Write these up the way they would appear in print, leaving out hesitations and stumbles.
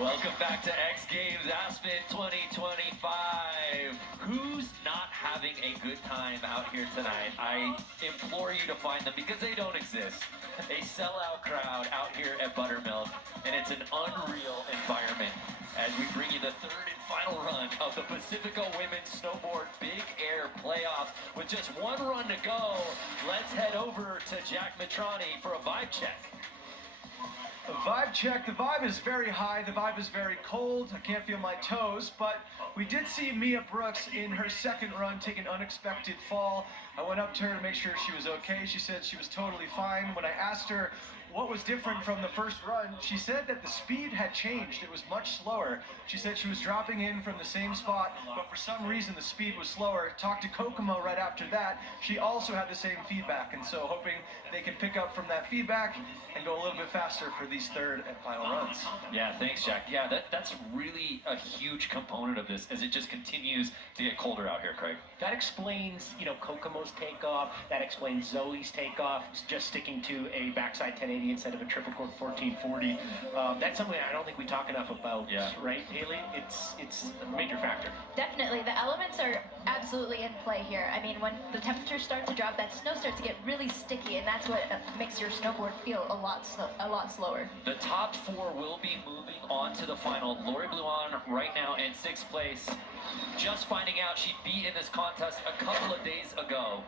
Welcome back to XGames Aspen 2025. Who's not having a good time out here tonight? I implore you to find them because they don't exist. A sellout crowd out here at Buttermilk, and it's an unreal environment as we bring you the third and final run of the Pacifico Women's Snowboard Big Air Playoffs. With just one run to go, let's head over to Jack Mitrani for a vibe check. A vibe check. The vibe is very high. The vibe is very cold. I can't feel my toes, but we did see Mia Brooks in her second run take an unexpected fall. I went up to her to make sure she was okay. She said she was totally fine. When I asked her what was different from the first run, she said that the speed had changed. It was much slower. She said she was dropping in from the same spot, but for some reason the speed was slower. Talked to Kokomo right after that. She also had the same feedback, and so hoping they can pick up from that feedback and go a little bit faster for these third and final runs. Yeah, thanks, Jack. Yeah, that's really a huge component of this as it just continues to get colder out here, Craig. That explains, Kokomo's takeoff. That explains Zoe's takeoff, just sticking to a backside 1080 instead of a triple cork 1440. That's something I don't think we talk enough about, right, Haley? It's a major factor. Definitely. The elements are absolutely in play here. I mean, when the temperatures start to drop, that snow starts to get really sticky, and that's what makes your snowboard feel a lot slower. The top four will be moving on to the final. Lori Bluon right now in 6th place. Just finding out she'd be in this contest a couple of days ago.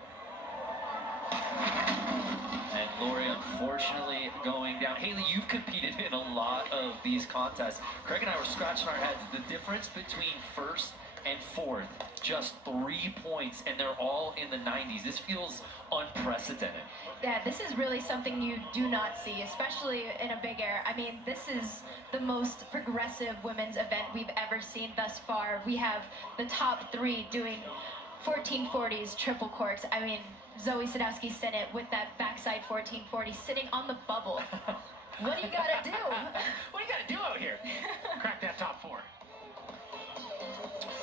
And Lori, unfortunately, going down. Haley, you've competed in a lot of these contests. Craig and I were scratching our heads. The difference between 1st and 4th, just 3 points, and they're all in the 90s. This feels unprecedented. Yeah, this is really something you do not see, especially in a big air. I mean, this is the most progressive women's event we've ever seen thus far. We have the top 3 doing 1440s, triple corks. I mean, Zoe Sadowski-Synnott with that backside 1440 sitting on the bubble. What do you gotta do? What do you gotta do out here? Crack that top 4.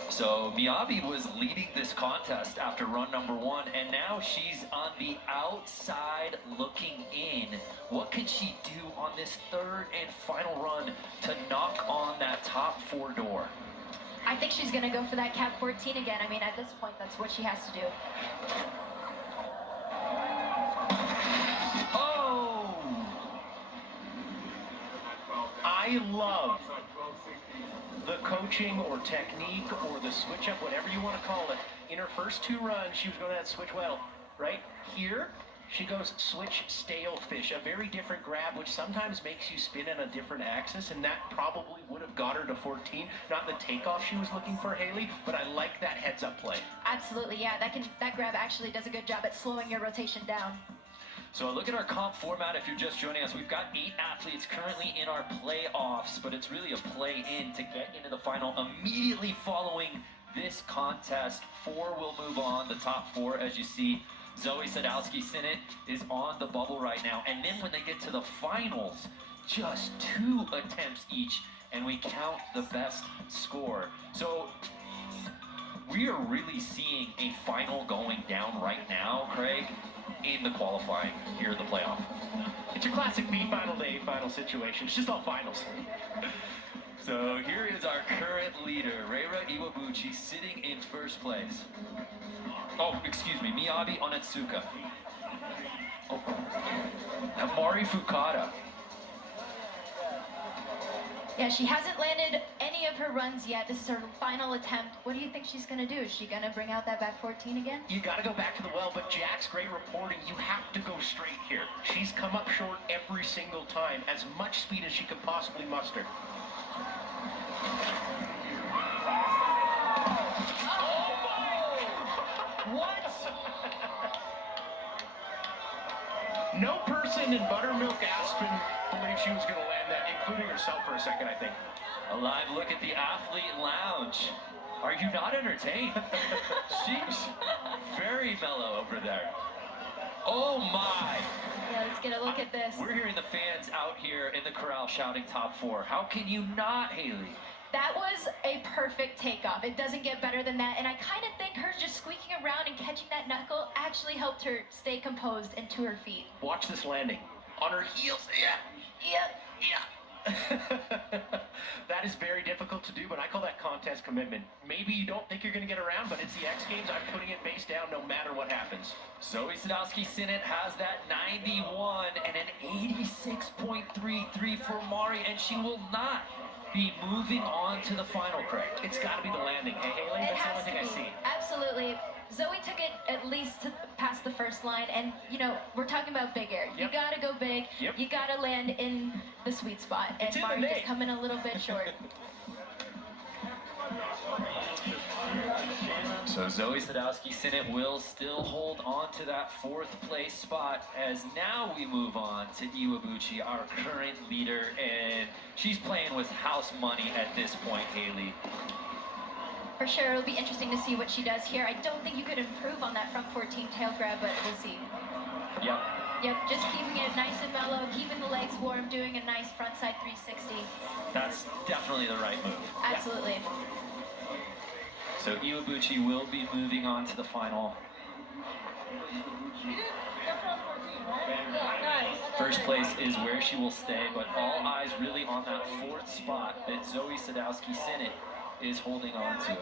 So Miyabi was leading this contest after run number 1, and now she's on the outside looking in. What can she do on this third and final run to knock on that top 4 door? I think she's gonna go for that cap 14 again. I mean, at this point, that's what she has to do. Oh! I love the coaching or technique or the switch up, whatever you want to call it. In her first 2 runs, she was going to that switch well, right? Here, she goes switch stale fish, a very different grab, which sometimes makes you spin on a different axis, and that probably would have got her to 14. Not the takeoff she was looking for, Haley, but I like that heads-up play. Absolutely, yeah. That grab actually does a good job at slowing your rotation down. So look at our comp format if you're just joining us. We've got 8 athletes currently in our playoffs, but it's really a play-in to get into the final. Immediately following this contest, 4 will move on. The top 4, as you see, Zoe Sadowski-Synnott is on the bubble right now. And then when they get to the finals, just 2 attempts each, and we count the best score. So we are really seeing a final going down right now, Craig, in the qualifying here in the playoff. It's your classic B final to A final situation. It's just all finals. So here is our current leader, Reira Iwabuchi, sitting in 1st place. Oh, excuse me, Miyabi Onitsuka. Oh, Amari Fukada. Yeah, she hasn't landed any of her runs yet. This is her final attempt. What do you think she's gonna do? Is she gonna bring out that back 14 again? You gotta go back to the well, but Jack's great reporting. You have to go straight here. She's come up short every single time, as much speed as she can possibly muster. Oh my! What? No person in Buttermilk Aspen believed she was going to land that, including herself for a second, I think. A live look at the athlete lounge. Are you not entertained? She's very mellow over there. Oh my! Yeah, let's get a look at this. We're hearing the fans out here in the corral shouting top 4. How can you not, Haley? That was a perfect takeoff. It doesn't get better than that, and I kind of think her just squeaking around and catching that knuckle actually helped her stay composed and to her feet. Watch this landing. On her heels. Yeah. That is very difficult to do, but I call that contest commitment. Maybe you don't think you're going to get around, but it's the X Games. I'm putting it face down no matter what happens. Zoe Sadowski-Sinnott has that 91 and an 86.33 for Mari, and she will not be moving on to the final, Craig. It's got to be the landing. Hey, Haley, It that's the has only thing to I be. see. Absolutely. Zoe took it at least to past the first line, and you know we're talking about big air. You Yep. gotta go big. Yep. You gotta land in the sweet spot, and It's in the Mari name. just coming a little bit short. So Zoe Sadowski-Sinnott will still hold on to that 4th place spot as now we move on to Iwabuchi, our current leader, and she's playing with house money at this point, Haley. For sure, it'll be interesting to see what she does here. I don't think you could improve on that front 14 tail grab, but we'll see. Yep. Yep, just keeping it nice and mellow, keeping the legs warm, doing a nice frontside 360. That's definitely the right move. Absolutely. So Iwabuchi will be moving on to the final. First place is where she will stay, but all eyes really on that 4th spot that Zoe Sadowski-Sinnott is holding on to.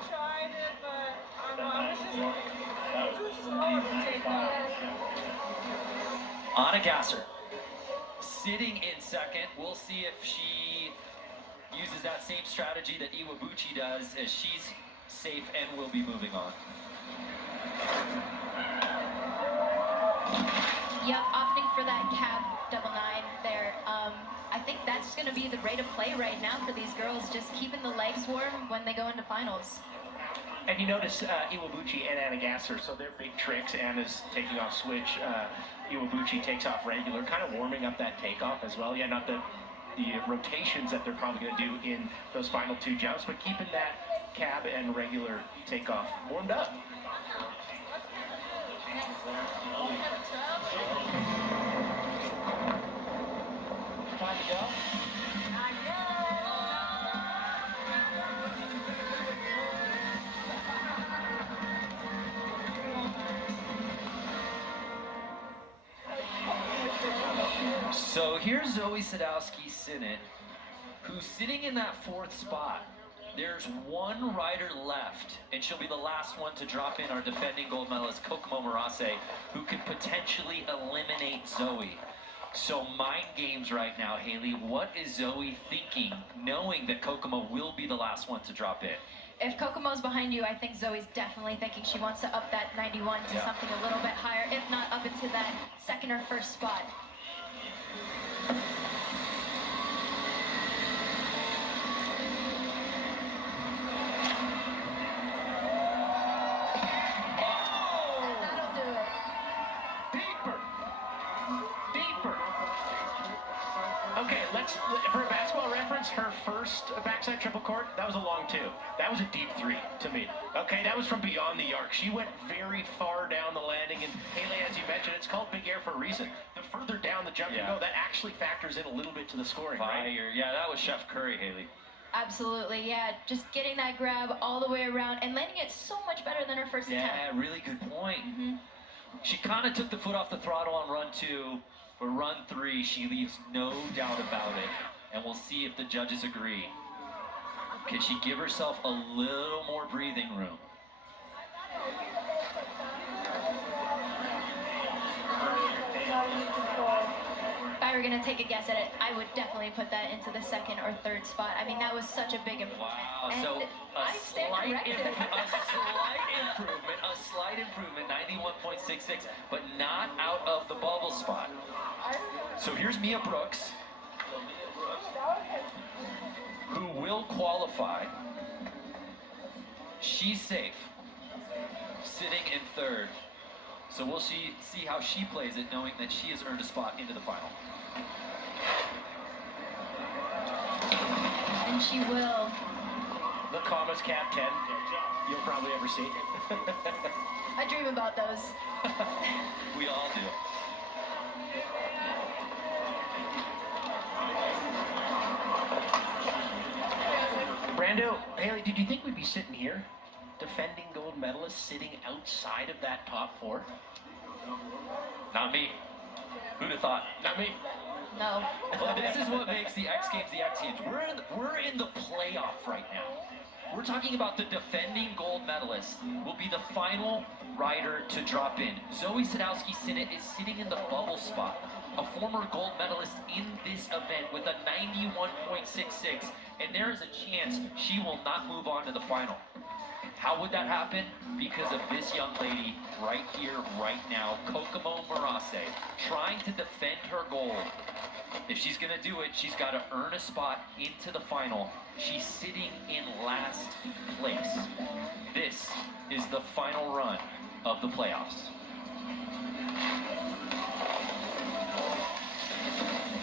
Anna Gasser sitting in 2nd. We'll see if she uses that same strategy that Iwabuchi does, as she's safe and will be moving on. Yep, opting for that cab 99 there. I think that's going to be the rate of play right now for these girls, just keeping the legs warm when they go into finals. And you notice Iwabuchi and Anna Gasser, so they're big tricks. Anna's taking off switch. Iwabuchi takes off regular, kind of warming up that takeoff as well. Yeah, not the rotations that they're probably going to do in those final 2 jumps, but keeping that cab and regular takeoff warmed up. Time to go. So here's Zoe Sadowski-Sinnott, who's sitting in that 4th spot. There's one rider left, and she'll be the last one to drop in, our defending gold medalist, Kokomo Murase, who could potentially eliminate Zoe. So mind games right now, Haley. What is Zoe thinking, knowing that Kokomo will be the last one to drop in? If Kokomo's behind you, I think Zoe's definitely thinking she wants to up that 91 to something a little bit higher, if not up into that 2nd or 1st spot. That'll do it. Deeper. Deeper. Okay, for a basketball reference, her first backside triple court, that was a long 2. That was a deep 3 to me. Okay, that was from beyond the arc. She went very far down the landing, and Haley, as you mentioned, it's called big air for a reason. The further down the jump you go, that actually factors in a little bit to the scoring, right? Yeah, that was Chef Curry, Haley. Absolutely, yeah. Just getting that grab all the way around and landing it so much better than her first attempt. Yeah, really good point. She kind of took the foot off the throttle on run 2. For run 3, she leaves no doubt about it. And we'll see if the judges agree. Can she give herself a little more breathing room? If I were going to take a guess at it, I would definitely put that into the 2nd or 3rd spot. I mean, that was such a big improvement. Wow, And so I stand corrected. a slight improvement, 91.66, but not out of the bubble spot. So here's Mia Brooks, who will qualify. She's safe, sitting in 3rd. So we'll see how she plays it, knowing that she has earned a spot into the final. And she will. The Commas Cap 10, you'll probably ever see. I dream about those. We all do. Brando, Haley, did you think we'd be sitting here? Defending gold medalists sitting outside of that top 4? Not me. Who'd have thought? Not me. No. Well, this is what makes the X Games the X Games. We're in the playoff right now. We're talking about the defending gold medalist will be the final rider to drop in. Zoe Sadowski-Sinnott is sitting in the bubble spot, a former gold medalist in this event with a 91.66, and there is a chance she will not move on to the final. How would that happen? Because of this young lady right here, right now, Kokomo Murase, trying to defend her gold. If she's gonna do it, she's gotta earn a spot into the final. She's sitting in last place. This is the final run of the playoffs.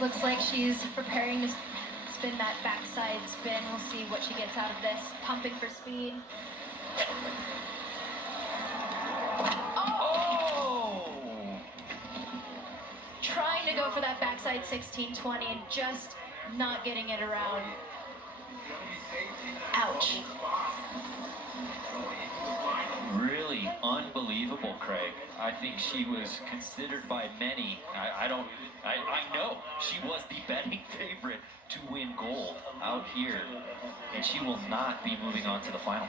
Looks like she's preparing to spin that backside spin. We'll see what she gets out of this. Pumping for speed. Oh! Trying to go for that backside 1620 and just not getting it around. Ouch. Really unbelievable, Craig. I think she was considered by many. I know she was the betting favorite to win gold out here, and she will not be moving on to the final.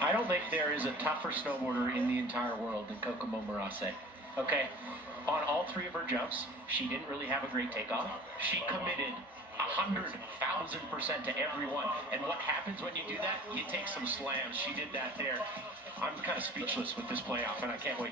I don't think there is a tougher snowboarder in the entire world than Kokomo Murase. Okay, on all three of her jumps, she didn't really have a great takeoff. She committed 100,000% to everyone. And what happens when you do that? You take some slams. She did that there. I'm kind of speechless with this playoff, and I can't wait.